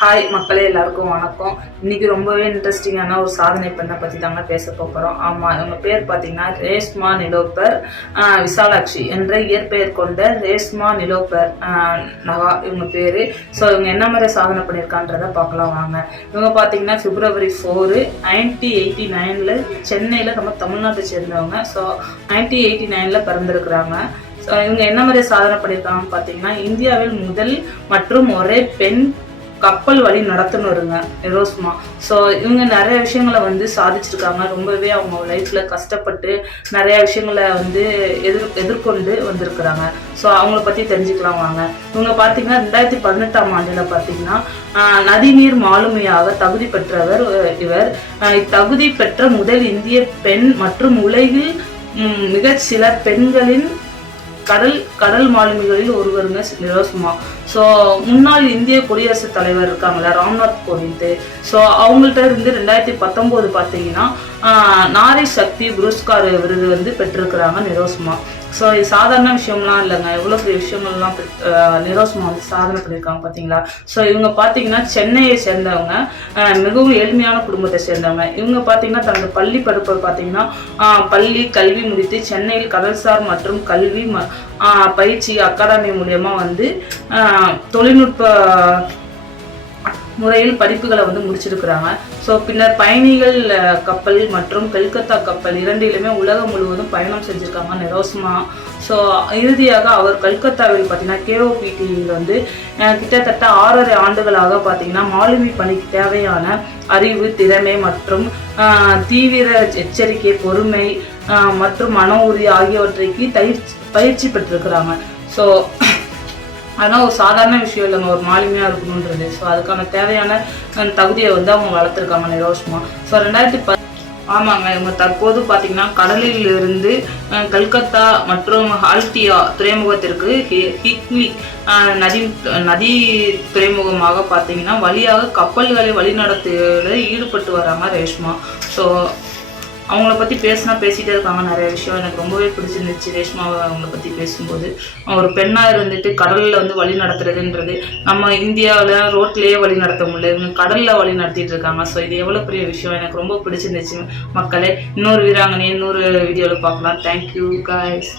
Hi மக்களே, எல்லாருக்கும் வணக்கம். இன்னைக்கு ரொம்பவே இன்ட்ரெஸ்டிங்கான ஒரு சாதனை பெண்ணை பற்றி தாங்க பேச போகிறோம். ஆமாம், இவங்க பேர் பார்த்தீங்கன்னா ரேஷ்மா நிலோபர் விசாலாட்சி என்ற இயற்பெயர் கொண்ட ரேஷ்மா நிலோபர் நகா இவங்க பேர். ஸோ இவங்க என்ன மாதிரி சாதனை பண்ணியிருக்கான்றதை பார்க்கலாம் வாங்க. இவங்க பார்த்தீங்கன்னா February 4, 1989 சென்னையில் நம்ம தமிழ்நாட்டை சேர்ந்தவங்க. ஸோ 1989 பிறந்திருக்கிறாங்க. இவங்க என்ன மாதிரி சாதனை பண்ணியிருக்காங்கன்னு பார்த்தீங்கன்னா, இந்தியாவில் முதல் மற்றும் ஒரே பெண் கப்பல் வழி நடத்துனருங்க நிரோஷ்மா. ஸோ இவங்க நிறைய விஷயங்களை சாதிச்சிருக்காங்க. ரொம்பவே அவங்க லைஃப்ல கஷ்டப்பட்டு நிறைய விஷயங்களை எதிர்கொண்டு வந்திருக்கிறாங்க. ஸோ அவங்கள பத்தி தெரிஞ்சுக்கலாம் வாங்க. இவங்க பார்த்தீங்கன்னா 2018ஆம் ஆண்டுல பார்த்தீங்கன்னா நதிநீர் மாலுமியாக தகுதி பெற்றவர் இவர். தகுதி பெற்ற முதல் இந்திய பெண் மற்றும் உலகில் மிக சில பெண்களின் கடல் மாலுமிகளில் ஒருவருங்க நிரோஷ்மா. ஸோ முன்னாள் இந்திய குடியரசுத் தலைவர் இருக்காங்களா ராம்நாத் கோவிந்த். ஸோ அவங்கள்ட்ட இருந்து 2019 பார்த்தீங்கன்னா நாரி சக்தி புரஸ்கார் விருது பெற்றிருக்கிறாங்க நிரோஷ்மா. ஸோ இது சாதாரண விஷயம்லாம் இல்லைங்க, எவ்வளோ பெரிய விஷயங்கள்லாம் நிரோஷ்மா சாதனை பண்ணியிருக்காங்க பார்த்தீங்களா. ஸோ இவங்க பார்த்தீங்கன்னா சென்னையை சேர்ந்தவங்க, மிகவும் எளிமையான குடும்பத்தை சேர்ந்தவங்க. இவங்க பார்த்தீங்கன்னா தனது பள்ளி படிப்பை பார்த்தீங்கன்னா பள்ளி கல்வி முடித்து சென்னையில் கடல்சார் மற்றும் கல்வி பயிற்சி அகாடமி மூலயமா தொழில்நுட்ப முறையில் படிப்புகளை முடிச்சிருக்கிறாங்க. ஸோ பின்னர் பயணிகள் கப்பல் மற்றும் கல்கத்தா கப்பல் இரண்டிலுமே உலகம் முழுவதும் பயணம் செஞ்சுருக்காங்க நிரோஷ்மா. ஸோ இறுதியாக அவர் கல்கத்தாவில் பார்த்தீங்கன்னா KOPTயில் கிட்டத்தட்ட 6.5 ஆண்டுகளாக பார்த்தீங்கன்னா மாலுமி பணிக்கு தேவையான அறிவு, திறமை மற்றும் தீவிர எச்சரிக்கை, பொறுமை மற்றும் மன உறுதி ஆகியவற்றைக்கு பயிற்சி பெற்றிருக்கிறாங்க. ஸோ ஆனால் ஒரு சாதாரண விஷயம் இல்லைங்க ஒரு மாலுமியாக இருக்கணுன்றது. ஸோ அதுக்கான தேவையான தகுதியை அவங்க வளர்த்துருக்காங்க நிரோஷ்மா. ஸோ 2010 ஆமாங்க, இவங்க தற்போது பார்த்தீங்கன்னா கடலில் இருந்து கல்கத்தா மற்றும் ஹால்டியா துறைமுகத்திற்கு ஹிக்லி நதி துறைமுகமாக பார்த்தீங்கன்னா வழியாக கப்பல்களை வழிநடத்துவதில் ஈடுபட்டு வராங்க ரேஷ்மா. ஸோ அவங்கள பற்றி பேசிகிட்டே இருக்காங்க நிறைய விஷயம். எனக்கு ரொம்பவே பிடிச்சிருந்துச்சு ரேஷ்மாவை அவங்கள பற்றி பேசும்போது. ஒரு பெண்ணாக கடலில் வழி நடத்துறதுன்றது நம்ம இந்தியாவில் ரோட்லேயே வழி நடத்த முடியல, இவங்க கடலில் வழி நடத்திட்டு இருக்காங்க. ஸோ இது எவ்வளோ பெரிய விஷயம், எனக்கு ரொம்ப பிடிச்சிருந்துச்சு மக்களே. இன்னொரு வீராங்கனை இன்னொரு வீடியோவில் பார்க்கலாம். Thank you guys.